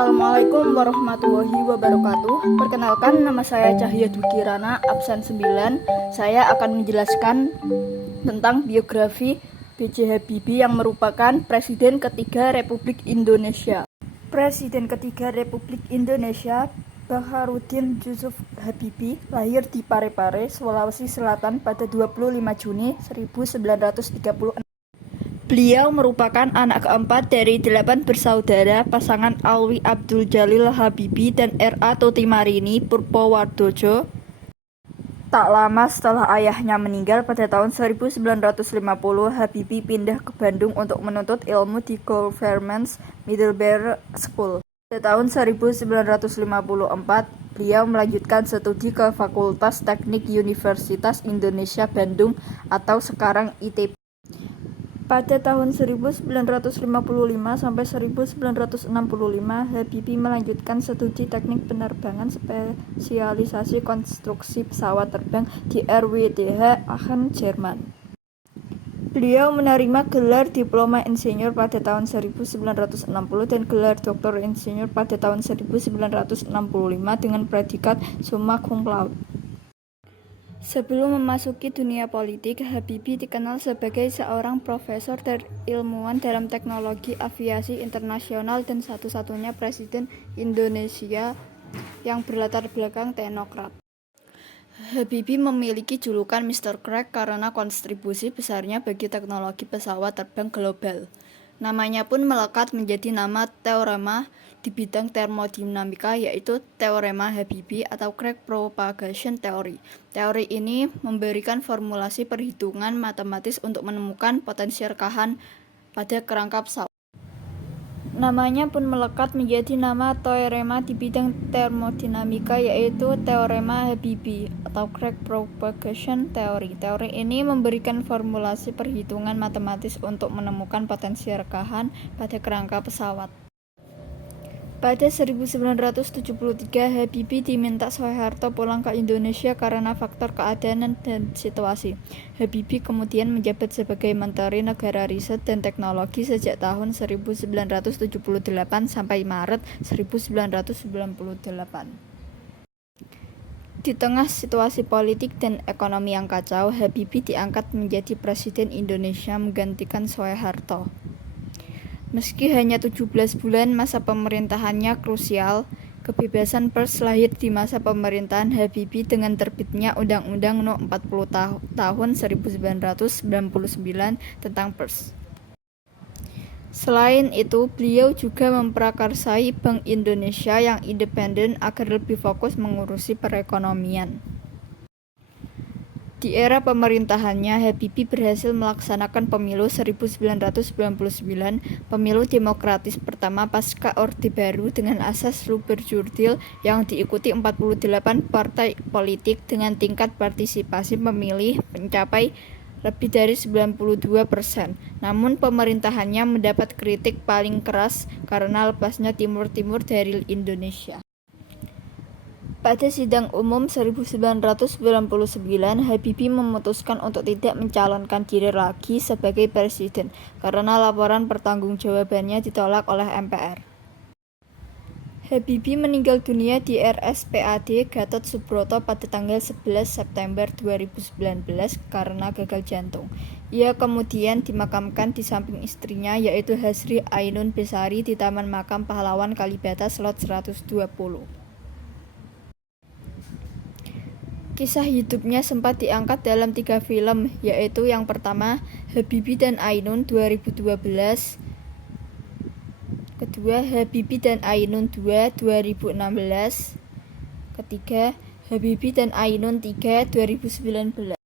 Assalamualaikum warahmatullahi wabarakatuh. Perkenalkan, nama saya Cahya Dukirana, absen 9. Saya akan menjelaskan tentang biografi B.J. Habibie yang merupakan Presiden ketiga Republik Indonesia. Presiden ketiga Republik Indonesia, Bacharuddin Yusuf Habibie, lahir di Parepare, Sulawesi Selatan pada 25 Juni 1936. Beliau merupakan anak keempat dari 8 bersaudara pasangan Alwi Abdul Jalil Habibie dan R.A. Totimarini Purpowardojo. Tak lama setelah ayahnya meninggal pada tahun 1950, Habibie pindah ke Bandung untuk menuntut ilmu di Government Middlebury School. Pada tahun 1954, beliau melanjutkan studi ke Fakultas Teknik Universitas Indonesia Bandung atau sekarang ITB. Pada tahun 1955 sampai 1965, Habibie melanjutkan studi teknik penerbangan spesialisasi konstruksi pesawat terbang di RWTH Aachen, Jerman. Beliau menerima gelar Diploma Insinyur pada tahun 1960 dan gelar Doktor Insinyur pada tahun 1965 dengan predikat summa cum laude. Sebelum memasuki dunia politik, Habibie dikenal sebagai seorang profesor dan ilmuwan dalam teknologi aviasi internasional dan satu-satunya presiden Indonesia yang berlatar belakang teknokrat. Habibie memiliki julukan Mr. Crack karena kontribusi besarnya bagi teknologi pesawat terbang global. Namanya pun melekat menjadi nama teorema di bidang termodinamika, yaitu Teorema Habibie atau Crack Propagation Theory. Teori ini memberikan formulasi perhitungan matematis untuk menemukan potensi rekahan pada kerangka pesawat. Namanya pun melekat menjadi nama teorema di bidang termodinamika, yaitu Teorema Habibie atau Crack Propagation Theory. Teori ini memberikan formulasi perhitungan matematis untuk menemukan potensi rekahan pada kerangka pesawat. Pada 1973, Habibie diminta Soeharto pulang ke Indonesia karena faktor keadaan dan situasi. Habibie kemudian menjabat sebagai Menteri Negara Riset dan Teknologi sejak tahun 1978 sampai Maret 1998. Di tengah situasi politik dan ekonomi yang kacau, Habibie diangkat menjadi Presiden Indonesia menggantikan Soeharto. Meski hanya 17 bulan masa pemerintahannya krusial, kebebasan pers lahir di masa pemerintahan Habibie dengan terbitnya Undang-Undang No. 40 tahun 1999 tentang pers. Selain itu, beliau juga memprakarsai Bank Indonesia yang independen agar lebih fokus mengurusi perekonomian. Di era pemerintahannya, Habibie berhasil melaksanakan pemilu 1999, pemilu demokratis pertama pasca Orde Baru dengan asas Luber-Jurdil yang diikuti 48 partai politik dengan tingkat partisipasi pemilih mencapai lebih dari 92%. Namun pemerintahannya mendapat kritik paling keras karena lepasnya Timur Timur dari Indonesia. Pada sidang umum 1999, Habibie memutuskan untuk tidak mencalonkan diri lagi sebagai presiden karena laporan pertanggungjawabannya ditolak oleh MPR. Habibie meninggal dunia di RSPAD Gatot Subroto pada tanggal 11 September 2019 karena gagal jantung. Ia kemudian dimakamkan di samping istrinya, yaitu Hasri Ainun Besari, di Taman Makam Pahlawan Kalibata Slot 120. Kisah hidupnya sempat diangkat dalam 3 film, yaitu yang pertama Habibie dan Ainun 2012, kedua Habibie dan Ainun 2 2016, ketiga Habibie dan Ainun 3 2019.